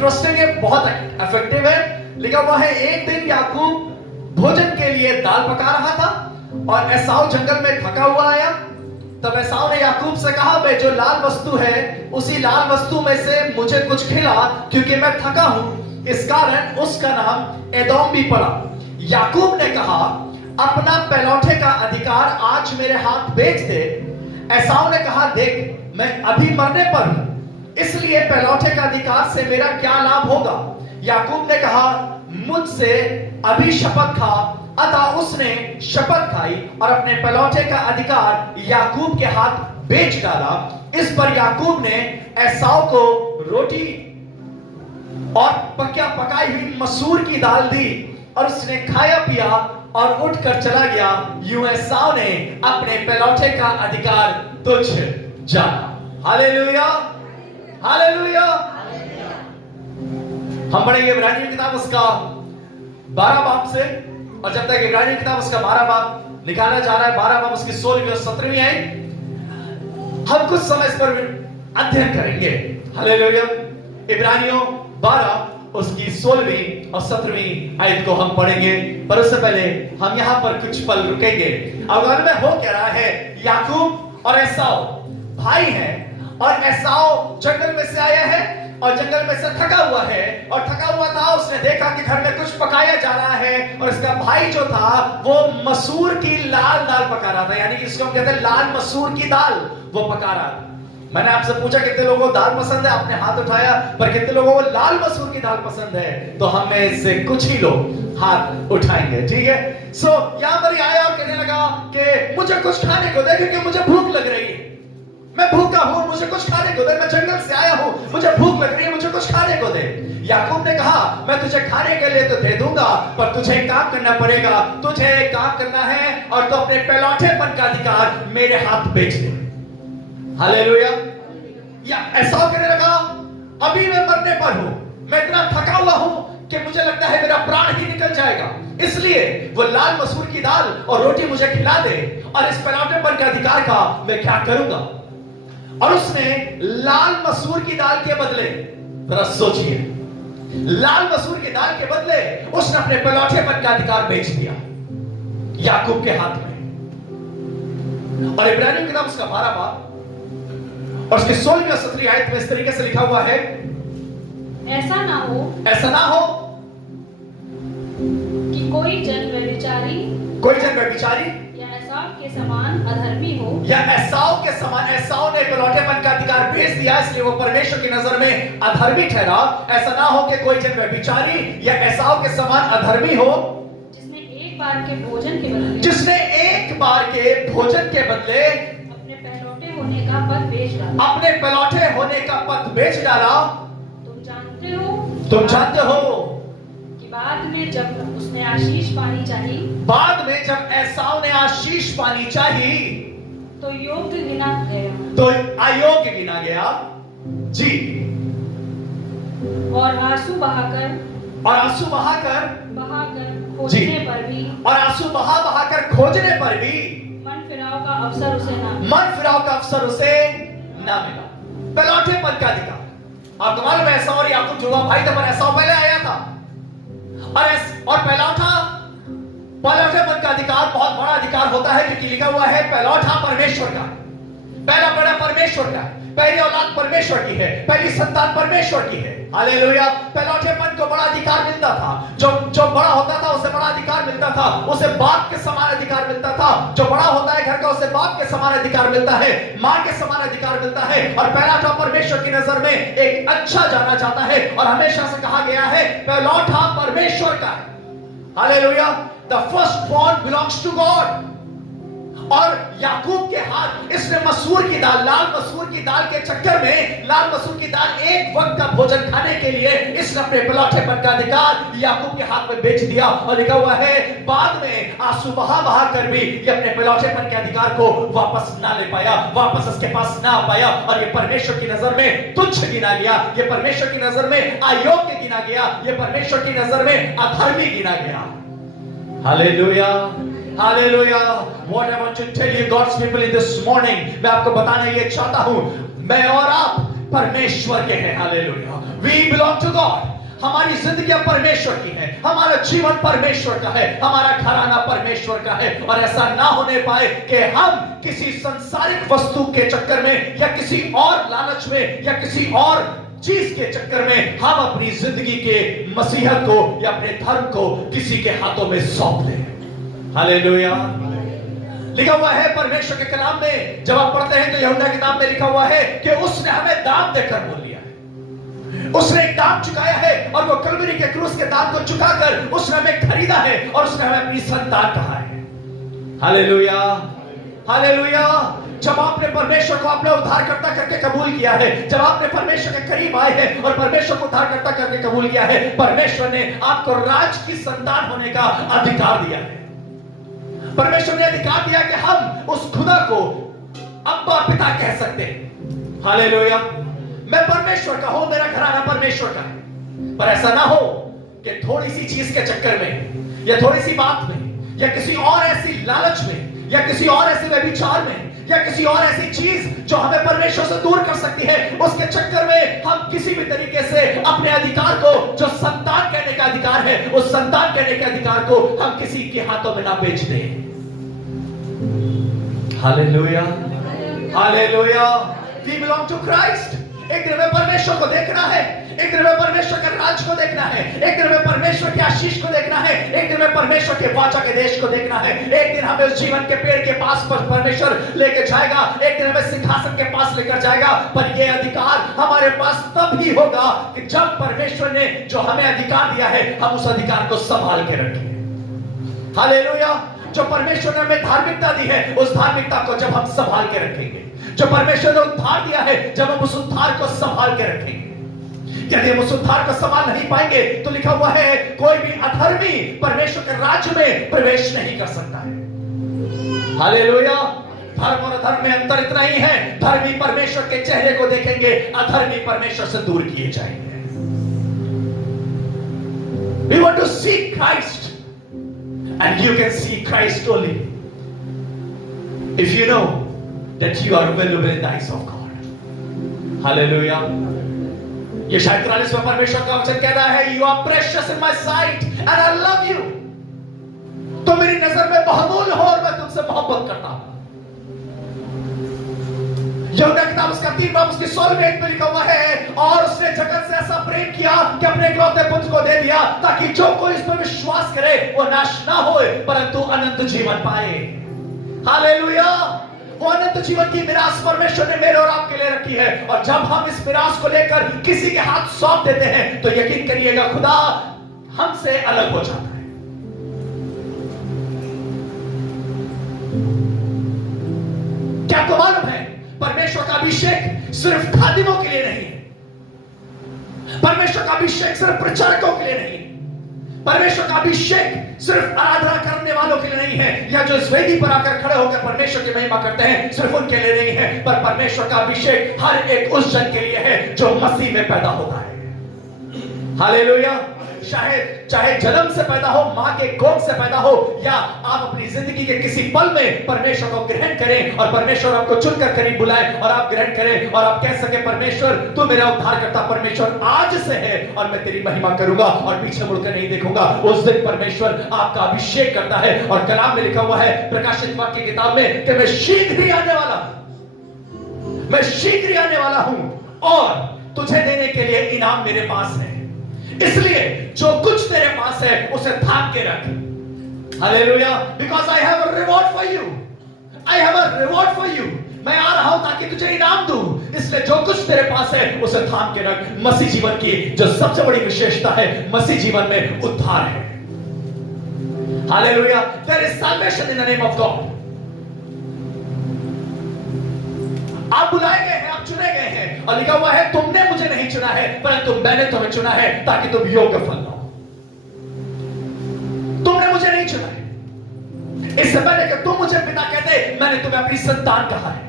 Interesting है, बहुत effective है। लिखा हुआ है एक दिन याकूब भोजन के लिए दाल पका रहा था और एसाव जंगल में थका हुआ आया। तब एसाव ने याकूब से कहा, वे जो लाल वस्तु है उसी लाल वस्तु में से मुझे कुछ खिला, क्योंकि मैं थका हूं। इस कारण उसका नाम एदोम भी पड़ा। याकूब ने कहा, अपना पहलौठे का अधिकार आज मेरे हाथ बेच दे। एसाव ने कहा, देख मैं अभी मरने पर हूं, इसलिए पहलौठे का अधिकार से मेरा क्या लाभ होगा। याकूब ने कहा, मुझसे अभी शपथ खा। अतः उसने शपथ खाई और अपने पहलौठे का अधिकार याकूब के हाथ बेच डाला। इस पर याकूब ने एसाव को रोटी और पकाई हुई मसूर की दाल दी और उसने खाया पिया और उठकर चला गया। यूं एसाव ने अपने पहलौठे का अधिकार तुच्छ जाना। Hallelujah, hallelujah. हम पढ़ेंगे इब्रानियों की किताब उसका 12 बाब से, और जब तक इब्रानियों की किताब उसका 12 बाब निकाला जा रहा है, 12 बाब उसकी 16वीं और 17वीं है, हम कुछ समय इस पर अध्ययन करेंगे। हालेलुया। इब्रानियों 12 उसकी 16वीं और 17वीं आयत को हम पढ़ेंगे, पर उससे पहले हम यहां पर कुछ पल रुकेंगे। अवगाहन में हो क्या रहा है, याकूब और एसाव भाई हैं और एसाव जंगल में से आया है और जंगल में से थका हुआ है, और थका हुआ था। उसने देखा कि घर में कुछ पकाया जा रहा है और इसका भाई जो था वो मसूर की लाल दाल पका रहा था, यानी कि इसको हम कहते हैं लाल मसूर की दाल वो पका रहा था। मैंने आपसे पूछा कितने लोगों को दाल पसंद है, आपने हाथ उठाया, पर कितने लोगों को लाल मसूर की दाल पसंद है, तो हम में से कुछ ही लोग हाथ उठाएंगे। ठीक है, सो यहां पर आया और कहने लगा कि मुझे कुछ खाने को दे, क्योंकि मुझे भूख लग रही है, मैं भूखा हूं, मुझे कुछ खाने को दे, मैं जंगल से आया हूं, मुझे भूख लग रही है, मुझे कुछ खाने को दे। याकूब ने कहा, मैं तुझे खाने के लिए तो दे दूंगा, पर तुझे एक काम करना पड़ेगा, तुझे एक काम करना है और तो अपने पहलौठेपन का अधिकार मेरे हाथ बेच दे। हालेलुया। या एसाव कहने लगा, अभी मैं मरने पर हूं, मैं इतना थका हुआ हूं कि मुझे लगता है मेरा प्राण ही निकल जाएगा, इसलिए वो लाल मसूर की दाल और रोटी मुझे खिला दे, और इस पहलौठेपन के अधिकार का मैं क्या करूंगा। और उसने लाल मसूर की दाल के बदले, जरा सोचिए, लाल मसूर की दाल के बदले उसने अपने पहलौठेपन का अधिकार बेच दिया याकूब के हाथ में। और इब्रानियों की किताब उसका 12 बाब और उसकी 16वीं और 17वीं आयत में इस तरीके से लिखा हुआ है, ऐसा ना हो कि कोई जन व्यभिचारी या एसाव के समान अधर्मी हो, या एसाव के समान। एसाव ने पहलौठेपन का अधिकार बेच दिया, इसलिए वो परमेश्वर की नजर में अधर्मी ठहरा। ऐसा ना हो कि कोई जन व्यभिचारी या एसाव के समान अधर्मी हो, जिसने एक बार के भोजन के बदले अपने पहलौठे होने का पद बेच डाला। तुम जानते हो कि बाद में जब उसने आशीष पानी चाहिए, जब एसाव ने आशीष पानी चाहिए, तो अयोग्य गिना गया जी, और आंसू बहाकर खोजने पर भी, और आंसू बहाकर खोजने पर भी मन फिराव का अवसर उसे ना मिला। पहलौठेपन का अधिकार, आपको मालूम है एसाव और याकूब जुड़वा भाई था, पर एसाव पहले आया था, और पहलौठेपन का अधिकार बहुत बड़ा अधिकार होता है, क्योंकि लिखा हुआ है पहलौठा परमेश्वर का, पहला बड़ा परमेश्वर का, पहली औलाद परमेश्वर की है, पहली संतान परमेश्वर की है। हालेलुया। पहलौठेपन को बड़ा अधिकार मिलता था, जो बड़ा होता था उसे बड़ा अधिकार मिलता था, उसे बाप के समान अधिकार मिलता था। जो बड़ा होता है घर का उसे बाप के समान अधिकार मिलता है, मां के समान अधिकार मिलता है, और पहलौठा परमेश्वर की नजर में एक अच्छा जाना जाता है, और हमेशा से कहा गया है पहलौठा परमेश्वर का। Hallelujah. The firstborn belongs to God। और याकूब के हाथ इसने मसूर की दाल, लाल मसूर की दाल के चक्कर में, लाल मसूर की दाल एक वक्त का भोजन खाने के लिए इसने अपने पहलौठेपन का अधिकार याकूब के हाथ में बेच दिया। और लिखा हुआ है बाद में आंसू बहा कर भी ये अपने पहलौठेपन के अधिकार को वापस ना ले पाया, वापस उसके पास ना आ पाया, और ये परमेश्वर की नजर में तुच्छ गिना गया, ये परमेश्वर की नजर में अयोग्य गिना गया, ये परमेश्वर की नजर में अधर्मी गिना गया। Hallelujah, Hallelujah. What I want to tell you God's people in this morning, मैं आपको बताना ये चाहता हूं, मैं और आप परमेश्वर के हैं। Hallelujah. We belong to God. हमारी जिंदगी परमेश्वर की है, हमारा जीवन परमेश्वर का है, हमारा घराना परमेश्वर का है। और ऐसा ना होने पाए कि हम किसी संसारिक वस्तु के चक्कर में या किसी और लालच में या किसी और चीज के चक्कर में हम अपनी जिंदगी के मसीहत को या अपने धर्म को किसी के हाथों में सौंप दें। हालेलुया। लिखा हुआ है परमेश्वर के कलाम में, जब आप पढ़ते हैं तो यूहन्ना की किताब में लिखा हुआ है कि उसने हमें दाम देकर मोल लिया है। उसने एक दाम चुकाया है और वो कलवरी के क्रूस के दाम को चुकाकर उसने हमें खरीदा है और उसने हमें अपनी संतान कहा है। Hallelujah, hallelujah. जब आपने परमेश्वर को अपना उद्धारकर्ता करके कबूल किया है, जब आपने परमेश्वर के करीब आए हैं और परमेश्वर को उद्धारकर्ता करके कबूल किया है, परमेश्वर ने आपको राज की संतान होने का अधिकार दिया है। परमेश्वर ने अधिकार दिया कि हम उस खुदा को अब्बा पिता कह सकते हैं। हालेलुया। मैं परमेश्वर का हूं, मेरा घराना परमेश्वर का है। पर ऐसा ना हो कि थोड़ी सी चीज के चक्कर में या थोड़ी सी बात में या किसी और ऐसी लालच में या किसी और ऐसे व्यभिचार में या किसी और ऐसी चीज जो हमें परमेश्वर से दूर कर सकती है, उसके चक्कर में हम किसी भी तरीके से अपने अधिकार को, जो संतान कहने का अधिकार है, उस संतान कहने के अधिकार को हम किसी के हाथों में ना बेच दें। Hallelujah, hallelujah. We belong to Christ. एक दिन में परमेश्वर को देखना है, एक दिन में परमेश्वर के राज को देखना है, एक दिन में परमेश्वर की आशीष को देखना है, एक दिन में परमेश्वर के वाचा के देश को देखना है। एक दिन हमें उस जीवन के पेड़ के पास परमेश्वर लेके जाएगा, एक दिन हमें सिंहासन के पास लेकर जाएगा। पर यह अधिकार हमारे पास तब ही होगा कि जब परमेश्वर ने जो हमें अधिकार दिया है, हम उस अधिकार को संभाल के रखें। हालेलुया। जो परमेश्वर ने हमें धार्मिकता दी है, उस धार्मिकता को जब हम संभाल के रखेंगे, जो परमेश्वर ने उद्धार दिया है, जब हम उस उद्धार को संभाल के रखेंगे। यदि हम उस उद्धार को संभाल नहीं पाएंगे तो लिखा हुआ है कोई भी अधर्मी परमेश्वर के राज्य में प्रवेश नहीं कर सकता है। हालेलुया। धर्म और अधर्म में अंतर इतना ही है, धर्मी परमेश्वर के चेहरे को देखेंगे, अधर्मी परमेश्वर से दूर किए जाएंगे। We want to see Christ and you can see Christ only if you know that you are valuable in the eyes of God. Hallelujah. यशायाह 43 में परमेश्वर का वचन कह रहा है, You are precious in my sight and I love you. तुम मेरी नजर में बहुमूल्य हो और मैं तुमसे मोहब्बत करता हूं। यूहन्ना की किताब उसका 3 बाब उसकी 16वें में लिखा हुआ है, और उसने जगत से ऐसा प्रेम किया कि अपने इकलौते पुत्र को दे दिया, ताकि जो कोई इस पर विश्वास करे वो नाश ना होए परंतु अनंत जीवन पाए। हालेलुया। वो अनंत जीवन की मिरास परमेश्वर ने मेरे और आपके लिए रखी है। और जब हम इस मिरास को लेकर किसी के हाथ सौंप देते हैं तो यकीन करिएगा खुदा हमसे अलग हो जाता है। क्या आपको मालूम है, परमेश्वर का अभिषेक सिर्फ खादिमों के लिए नहीं है, परमेश्वर का अभिषेक सिर्फ प्रचारकों के लिए नहीं है, परमेश्वर का अभिषेक सिर्फ आराधना करने वालों के लिए नहीं है, या जो इस वेदी पर आकर खड़े होकर परमेश्वर की महिमा करते हैं सिर्फ उनके लिए नहीं है, पर परमेश्वर का अभिषेक हर एक उस जन के लिए है जो मसीह में पैदा होता है। हालेलुया। चाहे जन्म से पैदा हो, मां के गोद से पैदा हो, या आप अपनी जिंदगी के किसी पल में परमेश्वर को ग्रहण करें और परमेश्वर आपको चुनकर करीब बुलाए और आप ग्रहण करें और आप कह सके परमेश्वर तू मेरा उद्धारकर्ता परमेश्वर आज से है और मैं तेरी महिमा करूंगा और पीछे मुड़कर नहीं देखूंगा। उस दिन परमेश्वर आपका अभिषेक करता है। और कलाम में लिखा हुआ है प्रकाशित वाक्य की किताब में कि मैं शीघ्र ही आने वाला हूं, मैं शीघ्र ही आने वाला हूं और तुझे देने के लिए इनाम मेरे पास है। इसलिए जो कुछ तेरे पास है उसे थाम के रख। Hallelujah. Because I have a reward for you, I have a reward for you. मैं आ रहा हूं ताकि तुझे इनाम दूं, इसलिए जो कुछ तेरे पास है उसे थाम के रख। मसीह जीवन की जो सबसे बड़ी विशेषता है, मसीह जीवन में उद्धार है। Hallelujah. There is salvation in the name of God. आप बुलाए गए हैं, आप चुने गए हैं, और लिखा हुआ है तुमने मुझे नहीं चुना है परंतु मैंने तुम्हें चुना है ताकि तुम योग्य फल लो। तुमने मुझे नहीं चुना है, इससे पहले कि तुम मुझे पिता कहते मैंने तुम्हें अपनी संतान कहा है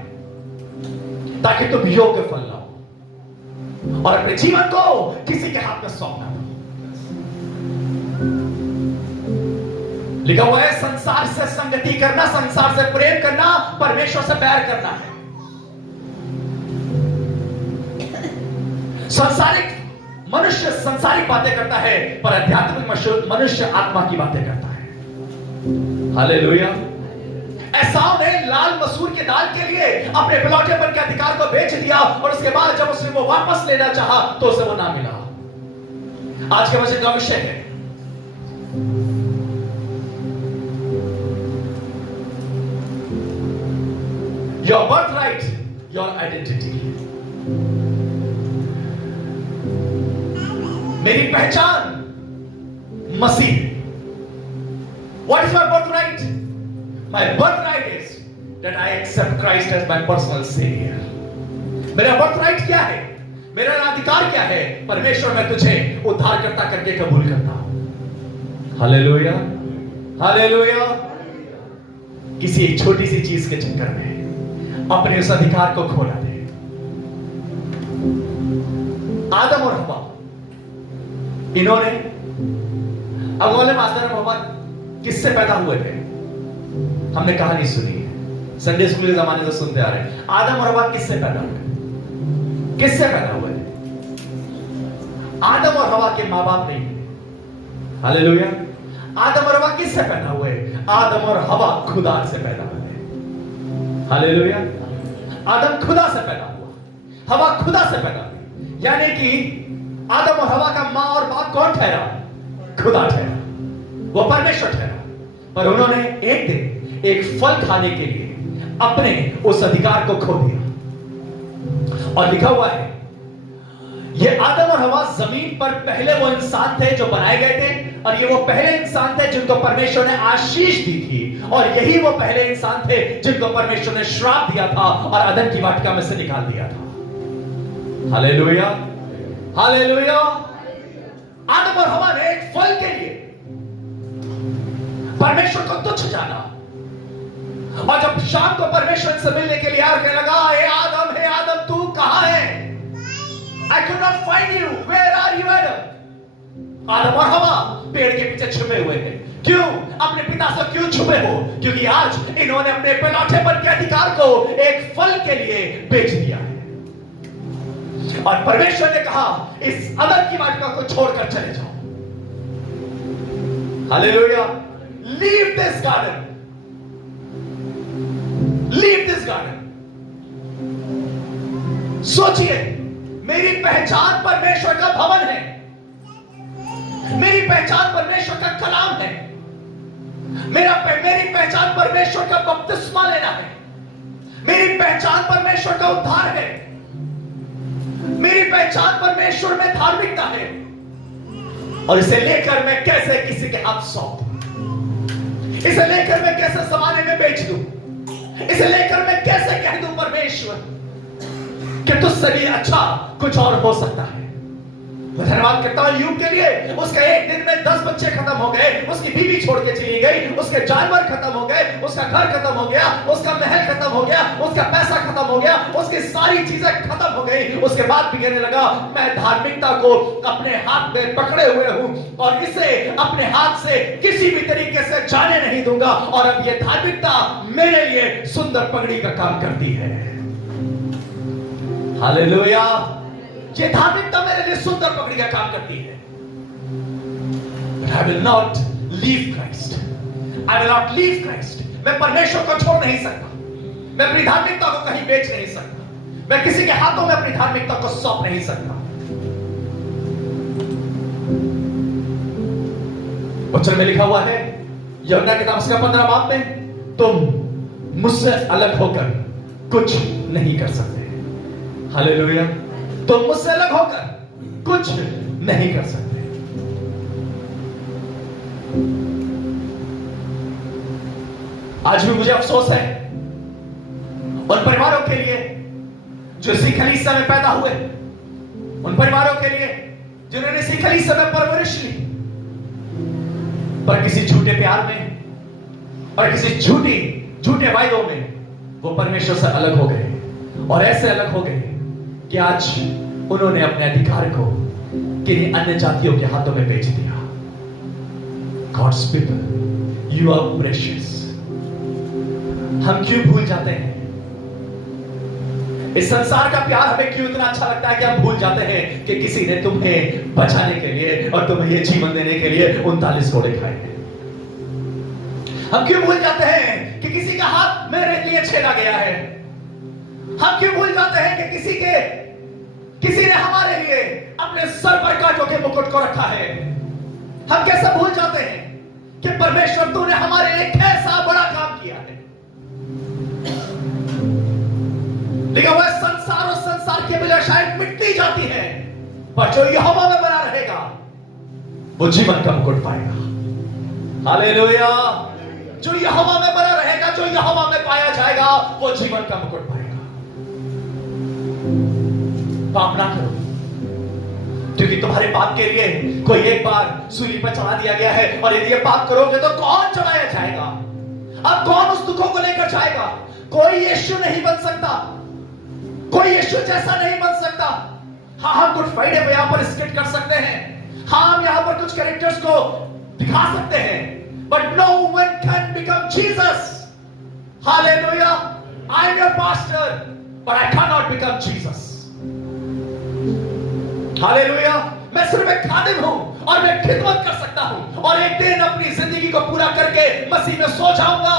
ताकि तुम योग्य फल लो और अपने जीवन को किसी के हाथ में सौंपना। लिखा हुआ है संसार से संगति करना, संसार से प्रेम करना, परमेश्वर से बैर करना है। सांसारिक मनुष्य सांसारिक बातें करता है, पर आध्यात्मिक मनुष्य आत्मा की बातें करता है। हालेलुया। एसाव ने लाल मसूर के दाल के लिए अपने बिलौटेपन के अधिकार को बेच दिया, और उसके बाद जब उसने वो वापस लेना चाहा तो उसे वो ना मिला। आज के वचन का विषय है योर बर्थराइट, योर आइडेंटिटी। मेरी पहचान मसीह। What is my birthright? My birthright is that I accept Christ as my personal savior. मेरा birthright क्या है? मेरा अधिकार क्या है? परमेश्वर, मैं तुझे उद्धारकर्ता करके कबूल करता हूं। Hallelujah, hallelujah. किसी एक छोटी सी चीज के चक्कर में अपने उस अधिकार को खोना दे। आदम और हवा, इन्होंने अगोले में आदम और हवा किससे पैदा हुए थे? हमने कहानी सुनी है, संडे स्कूल के जमाने से सुनते आ रहे हैं। आदम और हवा किससे पैदा हुए? किससे पैदा हुए? आदम और हवा के मां बाप नहीं हुए। हालेलुया। आदम और हवा किससे पैदा हुए? आदम और हवा खुदा से पैदा हुए। हालेलुया। आदम खुदा से पैदा हुआ, हवा खुदा से पैदा हुई। यानी कि आदम और हवा का मां और बाप कौन ठहरा? खुदा ठहरा, वो परमेश्वर ठहरा। पर उन्होंने एक दिन एक फल खाने के लिए अपने उस अधिकार को खो दिया। और लिखा हुआ है, ये आदम और हवा जमीन पर पहले वो इंसान थे जो बनाए गए थे, और ये वो पहले इंसान थे जिनको परमेश्वर ने आशीष दी थी, और यही वो पहले इंसान थे जिनको परमेश्वर ने श्राप दिया था और अदन की वाटिका में से निकाल दिया था। Hallelujah, hallelujah. आदम और हवा ने एक फल के लिए परमेश्वर को तुच्छ जाना, और जब शाम को परमेश्वर से मिलने के लिए आके लगा, हे आदम तू कहां है? I could not find you. Where are you, Adam? आदम और हवा पेड़ के पीछे छुपे हुए थे। क्यों? अपने पिता से क्यों छुपे हो? क्योंकि आज इन्होंने अपने बिलौटेपन के अधिकार को एक फल के लिए बेच दिया है। और परमेश्वर ने कहा, इस अदन की वाटिका को छोड़कर चले जाओ। Hallelujah. Leave this garden. Leave this garden. सोचिए, मेरी पहचान परमेश्वर का भवन है, मेरी पहचान परमेश्वर का कलाम है, मेरी पहचान परमेश्वर का बपतिस्मा लेना है, मेरी पहचान परमेश्वर का उद्धार है, मेरी पहचान परमेश्वर में धार्मिकता है। और इसे लेकर मैं कैसे किसी के हाथ सौंप दूं? इसे लेकर मैं कैसे जमाने में बेच दूं? इसे लेकर मैं कैसे कह दूं परमेश्वर कि तुझसे भी अच्छा कुछ और हो सकता है? मैं धन्यवाद करता हूं यूब के लिए। उसके एक दिन में 10 बच्चे खत्म हो गए, उसकी बीवी छोड़ के चली गई, उसके जानवर खत्म हो गए, उसका घर खत्म हो गया, उसका महल खत्म हो गया, उसका पैसा खत्म हो गया, उसकी सारी चीजें खत्म हो गई। उसके बाद भी कहने लगा, मैं धार्मिकता को अपने हाथ में पकड़े हुए हूं और इसे अपने हाथ से किसी भी तरीके से जाने नहीं दूंगा। और अब ये धार्मिकता मेरे लिए सुंदर पगड़ी का काम करती है। हालेलुया। ये धार्मिकता मेरे लिए सुंदर पगड़ी का काम करती है। But I will not leave Christ. I will not leave Christ. मैं परमेश्वर को छोड़ नहीं सकता, मैं अपनी धार्मिकता को कहीं बेच नहीं सकता, मैं किसी के हाथों में अपनी धार्मिकता को सौंप नहीं सकता। वचन में लिखा हुआ है, यूहन्ना की किताब उसका 15 बाब में, तुम मुझसे अलग होकर कुछ नहीं कर सकते। हालेलुया। तुम मुझसे अलग होकर कुछ नहीं कर सकते। आज भी मुझे अफसोस है उन परिवारों के लिए जो इसी कलीसिया में पैदा हुए, उन परिवारों के लिए जिन्होंने इसी कलीसिया में परवरिश ली, पर किसी झूठे प्यार में और किसी झूठे वायदों में वो परमेश्वर से अलग हो गए, और ऐसे अलग हो गए कि आज उन्होंने अपने अधिकार को किन्हीं अन्य जातियों के हाथों में बेच दिया। God's people, you are precious. हम क्यों भूल जाते हैं इस संसार का प्यार हमें क्यों इतना अच्छा लगता है कि हम भूल जाते हैं कि किसी ने तुम्हें बचाने के लिए और तुम्हें ये जीवन देने के लिए 39 घोड़े खाए हैं। हम क्यों भूल जाते हैं कि किसी का हाथ मेरे लिए छेड़ा गया है। हम क्यों भूल जाते हैं कि किसी ने हमारे लिए अपने सर पर कांटों के मुकुट को रखा है। हम कैसे भूल जाते हैं कि परमेश्वर तूने हमारे लिए कैसा बड़ा काम किया है। लेकिन वह संसार और संसार की अभिलाषाएं मिटती जाती है, पर जो यहोवा में बना रहेगा वो जीवन का मुकुट पाएगा। हालेलुया। जो यहोवा में बना रहेगा, जो यहोवा में पाया जाएगा, वो जीवन का मुकुट पाएगा। पाप ना करो, क्योंकि तुम्हारे पाप के लिए कोई एक बार सूली पर चढ़ा दिया गया है, और यदि ये पाप करोगे तो कौन चढ़ाया जाएगा? अब कौन उस दुखों को लेकर जाएगा? कोई यीशु नहीं बन सकता, कोई यीशु जैसा नहीं बन सकता। हाँ, हम गुड फ्राइडे पे यहां पर स्किट कर सकते हैं, हाँ हम यहां पर कुछ कैरेक्टर्स को दिखा सकते हैं, but no one can become Jesus. Hallelujah. I am your pastor but I can not become Jesus. Hallelujah. मैं सिर्फ एक खादिम हूं और मैं खिदमत कर सकता हूं, और एक दिन अपनी जिंदगी को पूरा करके मसीह में सो जाऊंगा,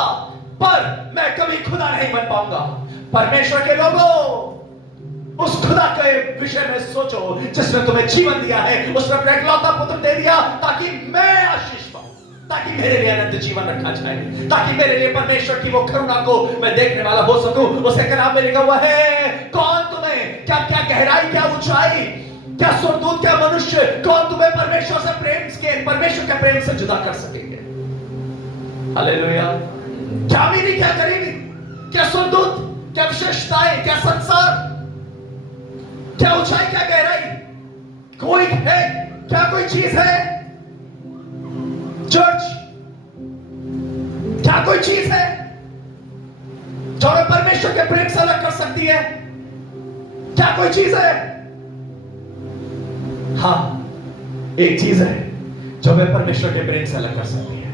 पर मैं कभी खुदा नहीं बन पाऊंगा। परमेश्वर के लोगों, उस खुदा के विषय में सोचो जिसने तुम्हें जीवन दिया है। उसने अपना इकलौता पुत्र दे दिया ताकि मैं आशीष पाऊं, ताकि मेरे लिए अनंत जीवन रखा जाए, ताकि मेरे लिए परमेश्वर की वो करुणा को मैं देखने वाला हो सकूं। उसके कलाम में लिखा हुआ है, कौन तुम्हें, क्या क्या गहराई, क्या ऊंचाई, क्या स्वर्गदूत, क्या मनुष्य, कौन तुम्हें परमेश्वर से परमेश्वर के प्रेम से जुदा कर सकेंगे। हालेलुया। क्या अमीरी, क्या गरीबी, क्या स्वर्गदूत, क्या विशेषताएं, क्या संसार, क्या ऊंचाई, क्या गहराई, कोई है क्या? कोई चीज है चर्च? क्या कोई चीज है जो हमें परमेश्वर के प्रेम से अलग कर सकती है? क्या कोई चीज है? हाँ, एक चीज है जो हमें परमेश्वर के प्रेम से अलग कर सकती है।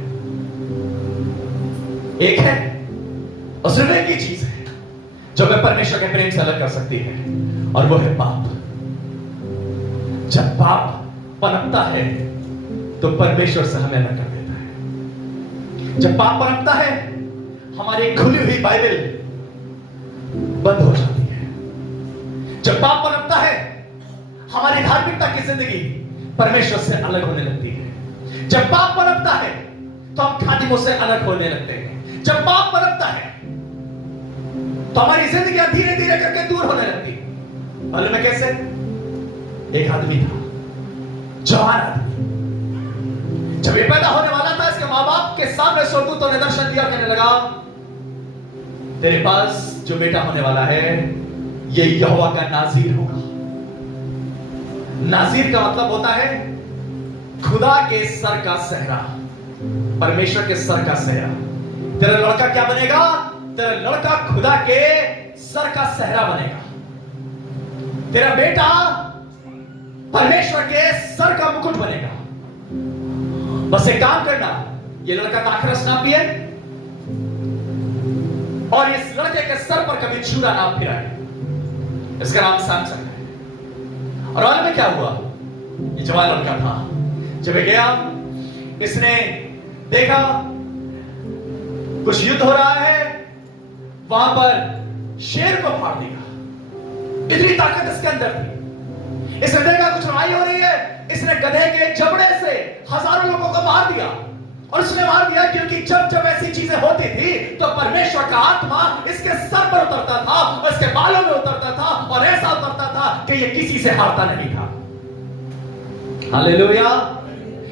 एक है, और सिर्फ एक ही चीज है जो हमें परमेश्वर के प्रेम से अलग कर सकती है, और वो है पाप। जब पाप पनपता है तो परमेश्वर से हमें अलग कर देता है। जब पाप पनपता है, हमारी खुली हुई बाइबल बंद हो जाती है। जब पाप पनपता है, हमारी धार्मिकता की जिंदगी परमेश्वर से अलग होने लगती है। जब पाप पनपता है तो हम खादिमों से अलग होने लगते हैं। जब पाप पनपता है तो हमारी जिंदगी धीरे धीरे करके दूर होने लगती है। मालूम है कैसे? एक आदमी था, जवान आदमी, जब ये पैदा होने वाला था, इसके मां बाप के सामने स्वर्गदूतों ने दर्शन दिया, कहने लगा, तेरे पास जो बेटा होने वाला है ये यहोवा का नाज़ीर होगा। नाज़ीर का मतलब होता है खुदा के सर का सेहरा, परमेश्वर के सर का सेहरा। तेरा लड़का क्या बनेगा? तेरा लड़का खुदा के सर का सेहरा बनेगा। तेरा बेटा परमेश्वर के सर का मुकुट बनेगा। बस एक काम करना, ये लड़का दाखरस ना पिए और इस लड़के के सर पर कभी छुरा ना फिराए। इसका नाम सैमसन है। और हाल में क्या हुआ? ये जवान लड़का था, जब गया, इसने देखा कुछ युद्ध हो रहा है, वहां पर शेर को फाड़ दिया। इतनी ताकत इसके अंदर थी। इसने देखा कुछ लड़ाई हो रही है, इसने गधे के जबड़े से हजारों लोगों को मार दिया। और इसने मार दिया क्योंकि जब जब ऐसी चीजें होती थी तो परमेश्वर का आत्मा इसके सर पर उतरता था और इसके बालों में उतरता था, और ऐसा उतरता था कि ये किसी से हारता नहीं था। हालेलुया।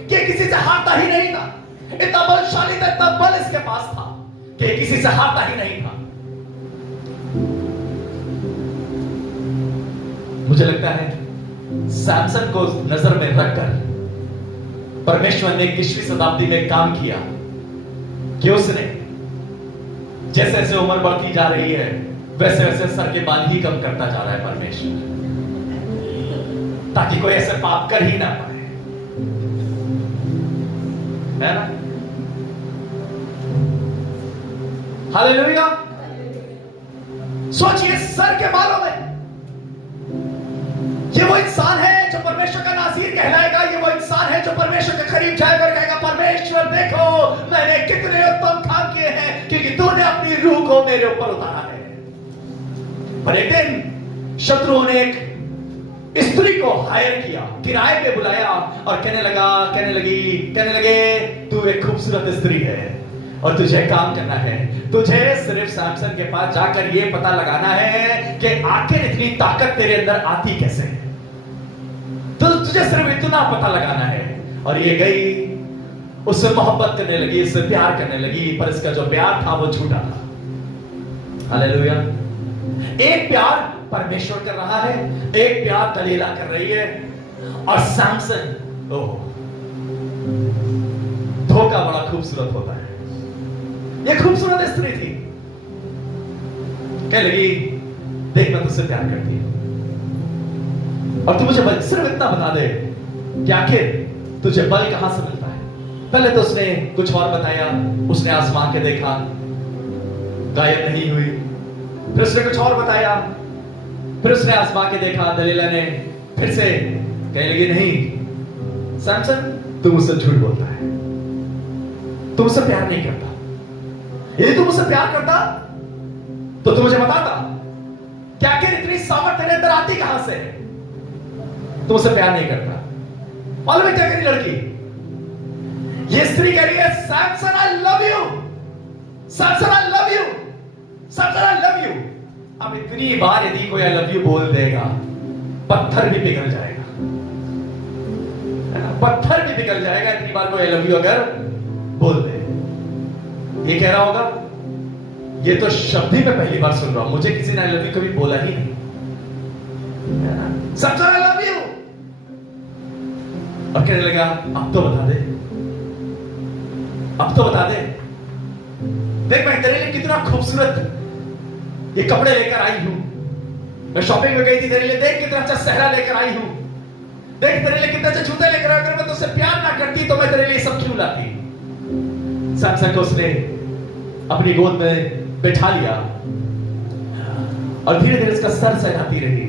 कि किसी से हारता ही नहीं था। इतना बलशाली था, इतना बल इसके पास था कि किसी से हारता ही नहीं था। मुझे लगता है सैमसन को नजर में रखकर परमेश्वर ने 21वीं शताब्दी में काम किया कि उसने जैसे जैसे उम्र बढ़ती जा रही है वैसे वैसे सर के बाल ही कम करता जा रहा है परमेश्वर, ताकि कोई ऐसे पाप कर ही ना पाए, है ना? हालेलुया। सोचिए, सर के बालों में। ये वो इंसान है जो परमेश्वर का नाज़ीर कहलाएगा। ये वो इंसान है जो परमेश्वर के करीब जाएगा और कहेगा, परमेश्वर देखो मैंने कितने उत्तम काम किए हैं, क्योंकि तूने अपनी रूह को मेरे ऊपर उतारा है। पर एक दिन शत्रुओं ने एक स्त्री को हायर किया, किराए पे बुलाया और कहने लगे तू एक खूबसूरत स्त्री है और तुझे काम करना है। तुझे सिर्फ सैमसन के पास जाकर यह पता लगाना है कि आखिर इतनी ताकत तेरे अंदर आती कैसे है। तो तुझे सिर्फ इतना पता लगाना है। और ये गई, उससे मोहब्बत करने लगी, उससे प्यार करने लगी, पर इसका जो प्यार था वो झूठा था। हालेलुया। एक प्यार परमेश्वर कर रहा है, एक प्यार दलीला कर रही है। और सैमसन, धोखा बड़ा खूबसूरत होता है। ये खूबसूरत स्त्री थी, कह लगी देख मैं तुझसे प्यार करती हूं और तू मुझे सिर्फ इतना बता दे कि आखिर तुझे बल कहां से मिलता है। पहले तो उसने कुछ और बताया, उसने आसमान के देखा, गायब नहीं हुई। फिर उसने कुछ और बताया, फिर उसने आसमान के देखा। दलीला ने फिर से कहने लगी, नहीं सैमसन तू मुझसे झूठ बोलता है, तू मुझसे प्यार नहीं करता। यदि तू मुझसे प्यार करता तो तू मुझे बताता कि आखिर इतनी सामर्थ तेरे अंदर आती कहां से। तू मुझसे प्यार नहीं करता। मालूम है क्या करी लड़की? ये स्त्री कह रही है, Samson I love you, Samson I love you, Samson I love you. अब इतनी बार यदि कोई आई लव यू बोल देगा, पत्थर भी पिघल जाएगा, पत्थर भी पिघल जाएगा। इतनी बार कोई आई लव यू अगर बोल दे। ये कह रहा होगा, ये तो शब्द ही मैं पहली बार सुन रहा हूं, मुझे किसी ने आई लव यू कभी बोला ही नहीं। Samson I love you. और कहने लगा, अब तो बता दे, अब तो बता दे। देख मैं तेरे लिए कितना खूबसूरत ये कपड़े लेकर आई हूं, मैं शॉपिंग में गई थी तेरे लिए, देख कितना अच्छा सहरा लेकर आई हूं, देख तेरे लिए कितना अच्छा जूते लेकर आई। अगर मैं तुझसे प्यार ना करती तो मैं तेरे लिए सब क्यों लाती। सैमसन को उसने अपनी गोद में बैठा लिया और धीरे धीरे उसका सर सहलाती रही,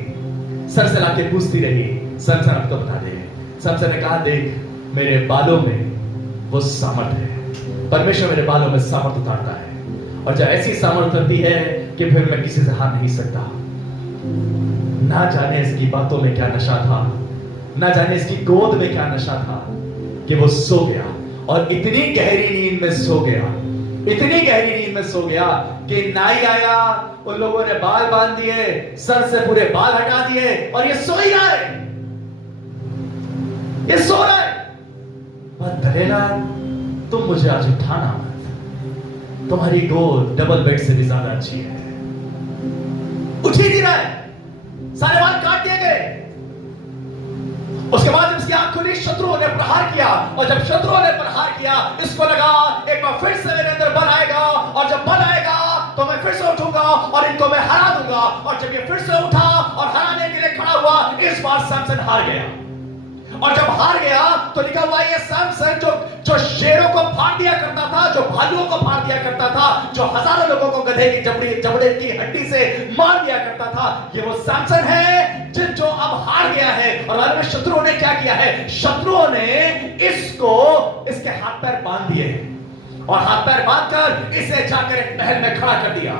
सर सहला के पूछती रही, सैमसन अब तो बता दे। सैमसन ने कहा, देख मेरे बालों में वो सामर्थ है, परमेश्वर मेरे बालों में सामर्थ उतारता है और जब ऐसी सामर्थ उतरती है कि फिर मैं किसी से हार नहीं सकता। ना जाने इसकी बातों में क्या नशा था, ना जाने इसकी गोद में क्या नशा था कि वो सो गया और इतनी गहरी नींद में सो गया, इतनी गहरी नींद में सो गया कि नाई आया, उन लोगों ने बाल बांध दिए, सर से पूरे बाल हटा दिए और ये सो ही रहा है, ये सो रहा है। पर दलीला तुम मुझे आज उठाना मत, तुम्हारी गोद डबल बेड से भी ज्यादा अच्छी है। उठ ही नहीं रहा है, सारे बाल काट दिए गए। उसके बाद इसकी आंख खुली, शत्रुओं ने प्रहार किया और जब शत्रुओं ने प्रहार किया, इसको लगा एक बार फिर से मेरे अंदर बल आएगा और जब बल आएगा तो मैं फिर से उठूंगा और इनको मैं हरा दूंगा। और जब ये फिर से उठा और हराने के लिए खड़ा हुआ, इस बार सैमसन हार गया। और जब हार गया तो लिखा हुआ ये सैमसन जो शेरों को फाड़ दिया करता था, जो भालुओं को फाड़ दिया करता था, जो हजारों लोगों को गधे की जबड़े की हड्डी से मार दिया करता था, ये वो सैमसन है जो अब हार गया है। और शत्रुओं ने क्या किया है? शत्रुओं ने इसको इसके हाथ पैर बांध दिए और हाथ पैर बांधकर इसे जाकर एक महल में खड़ा कर दिया।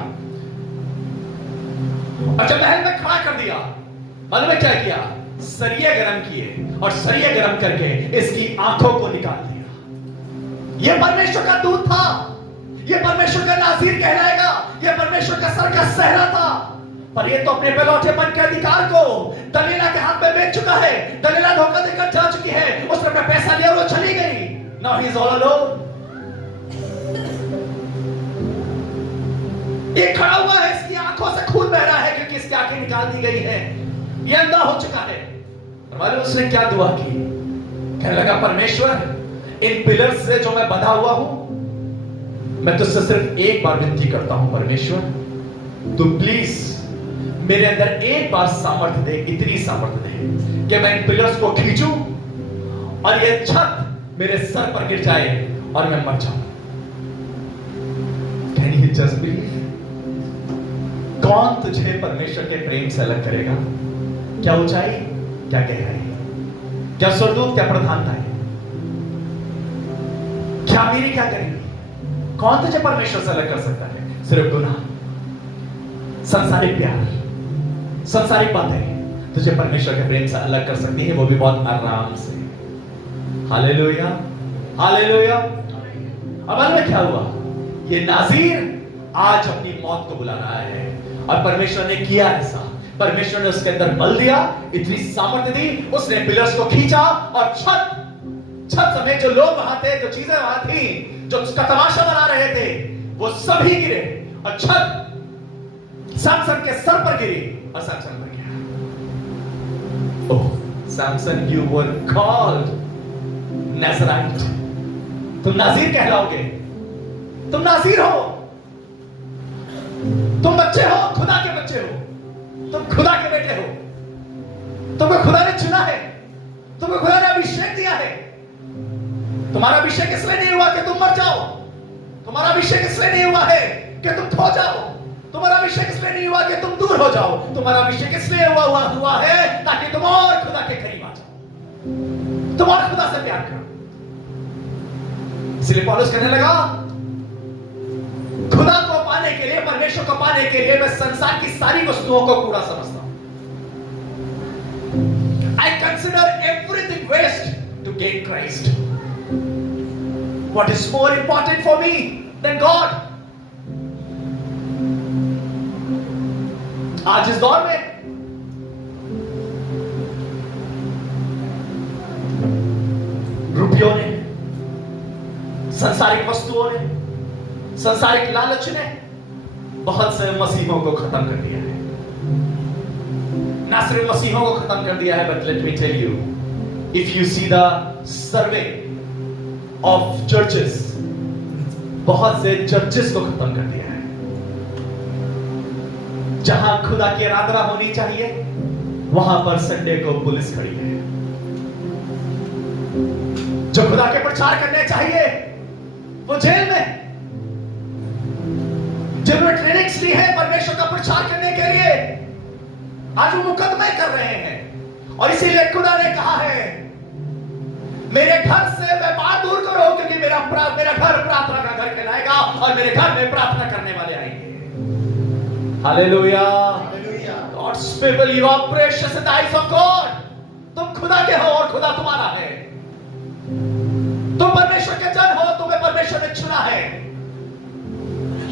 और जब महल में खड़ा कर दिया, मालूम है क्या किया? सरिये गरम किए और सरिये गरम करके इसकी आंखों को निकाल दिया। यह परमेश्वर का दूत था, यह परमेश्वर का नाज़ीर कहलाएगा, यह परमेश्वर का सर का सहरा था। पर यह तो अपने बेलौठेपन के अधिकार को दलीला के हाथ में बेच चुका है। दलीला धोखा देकर जा चुकी है, उसने अपना पैसा लिया और वो चली गई। Now he is all alone. ये खड़ा हुआ है, इसकी आंखों से खून बह रहा है क्योंकि इसकी आंखें निकाल दी गई है, ये अंधा हो चुका है। और मालूम उसने क्या दुआ की? कहने लगा, परमेश्वर इन पिलर्स से जो मैं बंधा हुआ हूं, मैं तुझसे सिर्फ एक बार विनती करता हूं, परमेश्वर तू प्लीज मेरे अंदर एक बार सामर्थ्य दे, इतनी सामर्थ्य दे कि मैं इन पिलर्स को खींचूं और ये छत मेरे सर पर गिर जाए और मैं मर जाऊं। Can you just believe? कौन तुझे परमेश्वर के प्रेम से अलग करेगा? क्या ऊंचाई, क्या गहराई, क्या स्वर्गदूत, क्या प्रधानता है, क्या अमीरी, क्या गरीबी, कौन तुझे परमेश्वर से अलग कर सकता है? सिर्फ गुनाह, संसारिक प्यार, संसारिक बातें तुझे परमेश्वर के प्रेम से अलग कर सकती है, वो भी बहुत आराम से। Hallelujah, hallelujah. अब में क्या हुआ? ये नाज़ीर आज अपनी मौत को बुला रहा है, और परमेश्वर ने किया ऐसा। परमेश्वर ने उसके अंदर बल दिया, इतनी सामर्थ्य दी, उसने पिलर्स को खींचा, और छत समेत जो लोग वहां थे, जो चीजें वहां थी, जो उसका तमाशा बना रहे थे, वो सभी गिरे, और छत सैमसन के सर पर गिरी, और सैमसन मर गया। ओह सैमसन, यू वर कॉल्ड नाज़राइट। तुम नाज़ीर कहलाओगे, तुम नाज़ीर हो, तुम बच्चे हो, खुदा के बच्चे हो, तुम खुदा के बेटे हो, तुम्हें खुदा ने चुना है, तुम्हें खुदा ने अभिषेक दिया है। तुम्हारा अभिषेक इसलिए नहीं हुआ कि तुम मर जाओ, तुम्हारा अभिषेक इसलिए नहीं हुआ है कि तुम खो जाओ, तुम्हारा अभिषेक इसलिए नहीं हुआ कि तुम दूर हो जाओ, तुम्हारा अभिषेक इसलिए हुआ है ताकि तुम और खुदा के करीब आ जाओ, तुम और खुदा से प्यार करो। इसलिए पौलुस कहने लगा, खुदा को पाने के लिए, परमेश्वर को पाने के लिए मैं संसार की सारी वस्तुओं को कूड़ा समझता हूं। I consider everything waste to gain Christ. What is more important for me than God? आज इस दौर में रुपयों ने, संसारिक वस्तुओं ने, संसारिक लालच ने बहुत से मसीहों को खत्म कर दिया है। ना सिर्फ मसीहों को खत्म कर दिया है, but let me tell you, if you see the survey of churches, बहुत से चर्चेस को खत्म कर दिया है। जहां खुदा की आराधना होनी चाहिए, वहां पर संडे को पुलिस खड़ी है। जो खुदा के प्रचार करने चाहिए, वो जेल में। जिन्होंने ट्रेनिंग्स ली है परमेश्वर का प्रचार करने के लिए, आज वो मुकदमे कर रहे हैं। और इसीलिए खुदा ने कहा है, मेरे घर से व्यापार दूर करो, क्योंकि मेरा घर प्रार्थना का घर कहलाएगा, और मेरे घर में प्रार्थना करने वाले आएंगे। Hallelujah, God's people, you are precious in the eyes of God. तुम खुदा के हो और खुदा तुम्हारा है। तुम परमेश्वर के जन हो, तुम्हें परमेश्वर ने चुना है।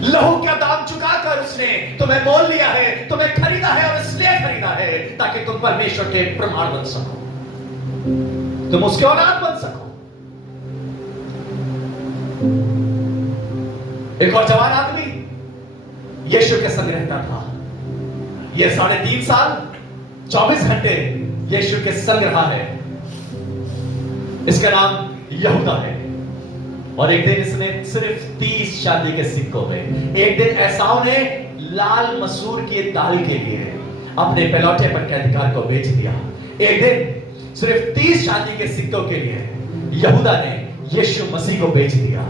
लहू का दाम चुकाकर उसने तुम्हें मोल लिया है, तुम्हें खरीदा है, और इसलिए खरीदा है ताकि तुम परमेश्वर के प्रमाण बन सको, तुम उसके औलाद बन सको। एक और जवान आदमी यीशु के संग रहता था। यह 3.5 साल 24 घंटे यीशु के संग रहा है। इसका नाम यहूदा है। और एक दिन इसने सिर्फ 30 चांदी के सिक्कों में, एक दिन एसाव ने लाल मसूर की दाल के लिए अपने पलौटे पर के अधिकार को बेच दिया। एक दिन सिर्फ 30 चांदी के सिक्कों के लिए यहूदा ने यीशु मसीह को बेच दिया।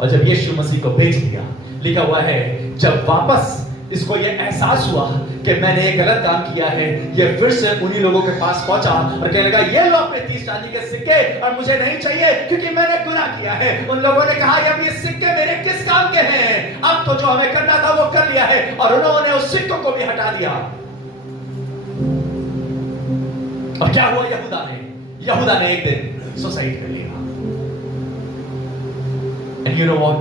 और जब यीशु मसीह को बेच दिया, लिखा हुआ है, जब वापस इसको ये एहसास हुआ कि मैंने एक गलत काम किया है, ये फिर से उन्हीं लोगों के पास पहुंचा और कहने लगा, ये लो अपने 30 चांदी के सिक्के, और मुझे नहीं चाहिए क्योंकि मैंने गुनाह किया है। उन लोगों ने कहा, अब ये सिक्के मेरे किस काम के हैं? अब तो जो हमें करना था वो कर लिया है। और उन्होंने उस सिक्कों को भी हटा दिया। और क्या हुआ? यहूदा ने एक दिन सुसाइड कर लिया। And you know what?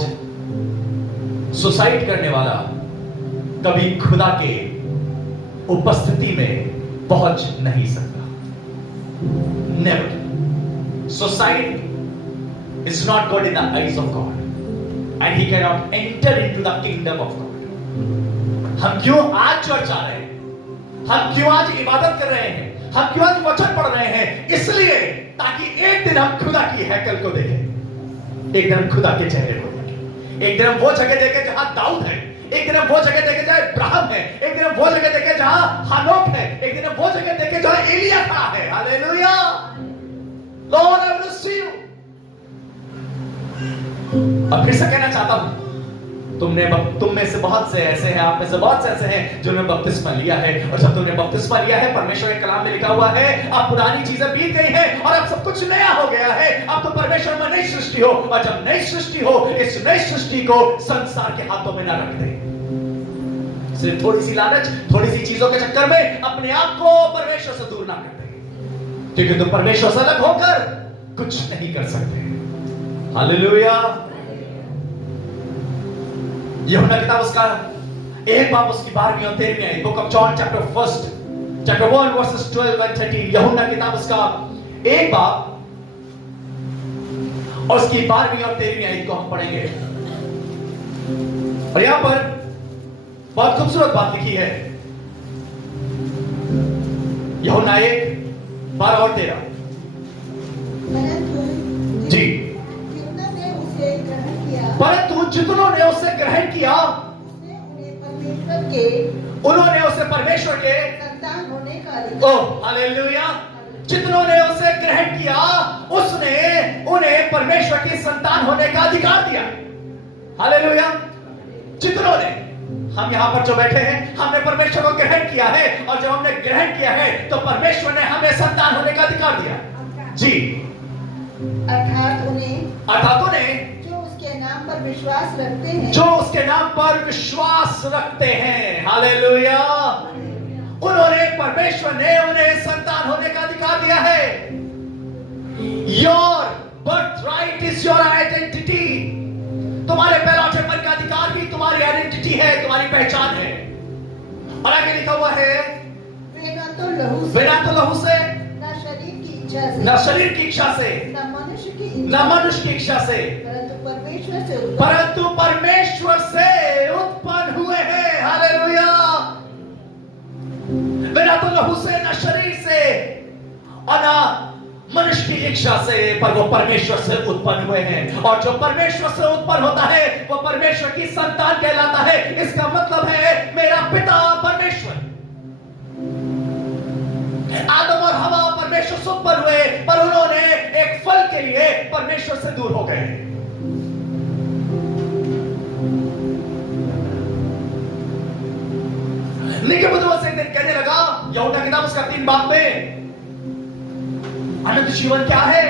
Suicide करने वाला कभी खुदा के उपस्थिति में पहुंच नहीं सकता। Never. Suicide is not good in the eyes of God, and he can not enter into the kingdom of God. हम क्यों आज चर्च आ रहे हैं? हम क्यों आज इबादत कर रहे हैं? हम क्यों आज वचन पढ़ रहे हैं? इसलिए ताकि एक दिन हम खुदा की हैकल को देखें, एक दिन हम खुदा के चेहरे को देखें, एक दिन हम वो जगह देखें जहां दाऊद है, एक दिन हम वो जगह देखे जहां इब्राहिम है, एक दिन हम वो जगह देखे जहां हानोक है, एक दिन हम वो जगह देखे जहां एलिया खड़ा है। Hallelujah. Lord I will see you. अब फिर से कहना चाहता हूं, तुम में से बहुत से ऐसे हैं, आप में से बहुत से ऐसे हैं जिन्होंने बपतिस्मा लिया है, और जब तुमने बपतिस्मा लिया है, परमेश्वर के कलाम में लिखा हुआ है, अब पुरानी चीजें बीत गई हैं और अब सब कुछ नया हो गया है। अब तो परमेश्वर में नई सृष्टि हो, और जब नई सृष्टि हो, इस नई सृष्टि को संसार के हाथों में ना रख दे। सिर्फ थोड़ी सी लालच, थोड़ी सी चीजों के चक्कर में अपने आप को परमेश्वर से दूर ना कर दे, क्योंकि तुम परमेश्वर से अलग होकर कुछ नहीं कर सकते। हालेलुया। यूहन्ना किताब उसका 1 बाब उसकी 12वीं और 13वीं आयत, book of John chapter 1 versus 12 and 13। यूहन्ना किताब उसका 1 बाब और उसकी 12वीं और 13वीं आयत को हम पढ़ेंगे। और यहां पर बहुत खूबसूरत बात लिखी है। यूहन्ना 1:12 और 13 जी। परंतु जितनों ने उसे ग्रहण किया, उन्होंने उसे परमेश्वर के संतान होने का अधिकार। Oh hallelujah. जितनों ने उसे ग्रहण किया, उसने उन्हें परमेश्वर की संतान होने का अधिकार दिया। हालेलुया। जितनों ने, हम यहां पर जो बैठे हैं, हमने परमेश्वर को ग्रहण किया है, और जब हमने ग्रहण किया है तो परमेश्वर ने हमें संतान होने का अधिकार दिया जी। अर्थात उन्हें जो उसके नाम पर विश्वास रखते हैं, जो उसके नाम पर विश्वास रखते हैं। हालेलुया। उन्होंने, परमेश्वर ने उन्हें संतान होने का अधिकार दिया है। Your birth right is your identity. तुम्हारे पैराशेपन का अधिकार भी तुम्हारी आइडेंटिटी है, तुम्हारी पहचान है। और आगे लिखा हुआ है, वे न तो लहू से, न शरीर की इच्छा से, न शरीर की इच्छा से, न मनुष्य की इच्छा से, परंतु परमेश्वर से उत्पन्न हुए हैं। हालेलुया। वे न तो लहू से, न शरीर से, और न मनुष्य की इच्छा से, पर वो परमेश्वर से उत्पन्न हुए हैं। और जो परमेश्वर से उत्पन्न होता है वो परमेश्वर की संतान कहलाता है। इसका मतलब है मेरा पिता परमेश्वर। आदम और हवा परमेश्वर से उत्पन्न हुए, पर उन्होंने एक फल के लिए परमेश्वर से दूर हो गए। निकोदेमुस एक दिन कहने लगा, यूहन्ना किताब उसका 3 बाब में, अनंत जीवन क्या है,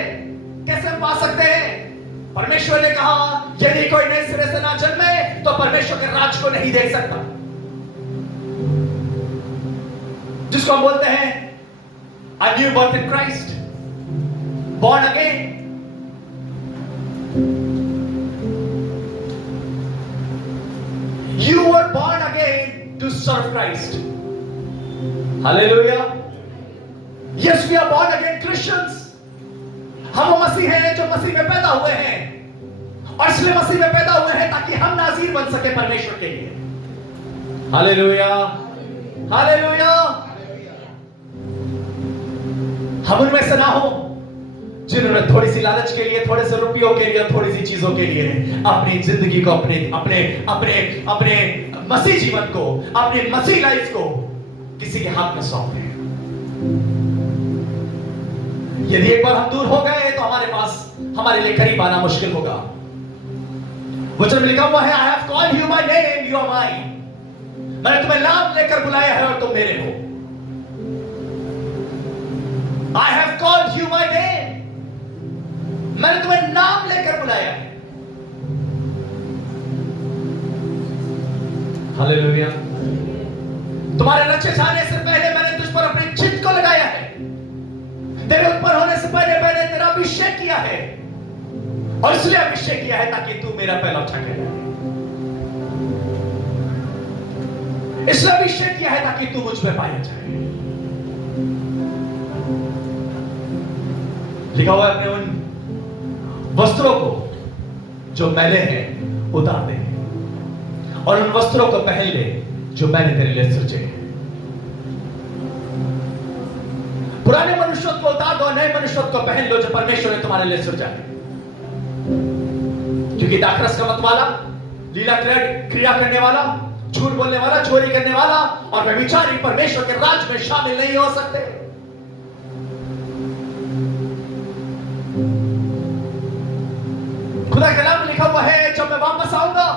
कैसे हम पा सकते हैं? परमेश्वर ने कहा, यदि कोई नए सिरे से ना जन्मे तो परमेश्वर के राज को नहीं देख सकता। जिसको हम बोलते हैं a new birth in Christ, born again। You were born again to serve Christ। Hallelujah। Yes, we are born again Christians। हम वो मसीह हैं जो मसीह में पैदा हुए हैं, और इसलिए मसीह में पैदा हुए हैं ताकि हम नाज़ीर बन सके परमेश्वर के लिए। हालेलुया। हालेलुया। हम उनमें से ना हो जिन्होंने थोड़ी सी लालच के लिए, थोड़े से रुपयों के लिए, थोड़ी सी चीजों के लिए अपनी जिंदगी को, अपने अपने अपने अपने मसीह जीवन को, अपने मसीह लाइफ को किसी के हाथ में सौंप दें। यदि एक बार हम दूर हो गए तो हमारे पास, हमारे लिए करीब आना मुश्किल होगा। वचन में लिखा हुआ है, I have called you by name, you are mine. मैंने तुम्हें नाम लेकर बुलाया है और तुम मेरे हो। I have called you by name। मैंने तुम्हें नाम लेकर बुलाया है। हालेलुया। तुम्हारे रचे जाने से पहले मैंने तुझ पर अपनी चित्त को लगाया है। तेरे उत्पन्न होने से पहले मैंने तेरा अभिषेक किया है, और इसलिए अभिषेक किया है ताकि तू मेरा पहलौठा कहलाए। इसलिए अभिषेक किया है ताकि तू मुझ में पाया जाए। लिखा हुआ है, अपने उन वस्त्रों को जो मैले हैं उतार दे, और उन वस्त्रों को पहन ले जो मैंने तेरे लिए सृजे। पुराने मनुष्यत्व को उतार दो, नए मनुष्यत्व को पहन लो जो परमेश्वर ने तुम्हारे लिए सृजा है। क्योंकि दाखरस का मतवाला, लीला क्रिया करने वाला, झूठ बोलने वाला, चोरी करने वाला और व्यभिचारी परमेश्वर के राज में शामिल नहीं हो सकते। खुदा के कलाम में लिखा हुआ है, जब मैं वापस आऊंगा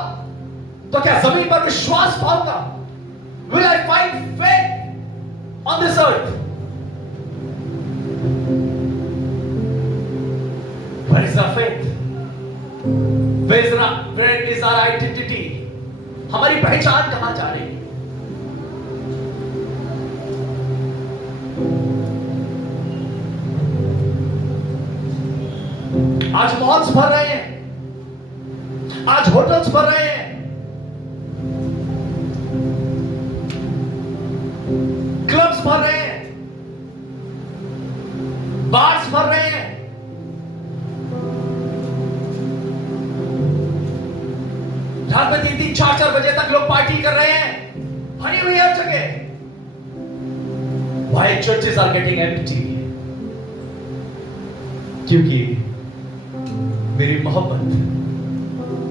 तो क्या जमीन पर विश्वास पाऊंगा? Will I find faith on this earth? Where is our faith? Where is our identity? हमारी पहचान कहां जा रही है? आज मॉल्स भर रहे हैं, आज होटल्स भर रहे हैं, क्लब्स भर रहे हैं, बार्स भर रहे हैं, रात में 3-3, 4-4 बजे तक लोग पार्टी कर रहे हैं, भरी हुई हर जगह। Why churches are getting empty? क्योंकि मेरी मोहब्बत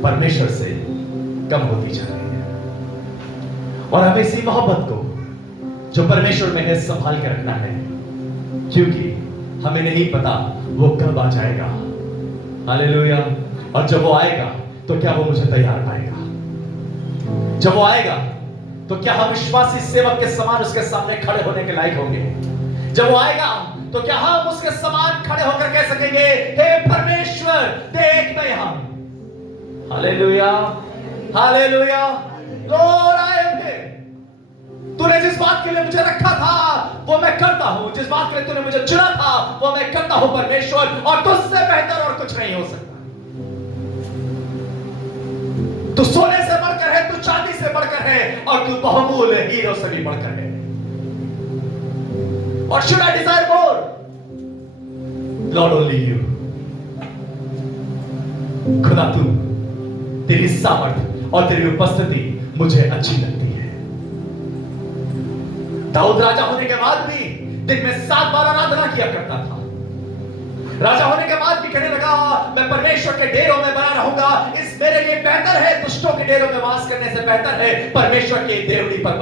परमेश्वर से कम होती जा रही है, और हमें इसी मोहब्बत को जो परमेश्वर में है संभाल के रखना है, क्योंकि हमें नहीं पता वो कब आ जाएगा। हालेलुया। और जब वो आएगा तो क्या वो मुझे तैयार पाएगा? जब वो आएगा तो क्या हम विश्वासी सेवक के समान उसके सामने खड़े होने के लायक होंगे? जब वो आएगा तो क्या हम उसके समान खड़े होकर कह सकेंगे, हे परमेश्वर देख मैं यहां। Hallelujah, hallelujah. Lord I am here. तूने जिस बात के लिए मुझे रखा था वो मैं करता हूं, जिस बात के लिए तूने मुझे चुना था वो मैं करता हूं परमेश्वर, और तुझसे बेहतर और कुछ नहीं हो सकता। तू सोने से बढ़कर है, तू चांदी से बढ़कर है, और तू बहुमूल्य हीरो से भी बढ़कर है। और should I desire more? Lord only you. खुदा तू, तेरी सामर्थ और तेरी उपस्थिति मुझे अच्छी लगती है। दाऊद राजा होने के बाद भी दिन में 7 बार आराधना किया करता था। राजा होने के बाद भी कहने लगा, मैं परमेश्वर के डेरों में बना रहूंगा, इस मेरे लिए बेहतर है दुष्टों के डेरों में वास करने से बेहतर है परमेश्वर के देवड़ी पर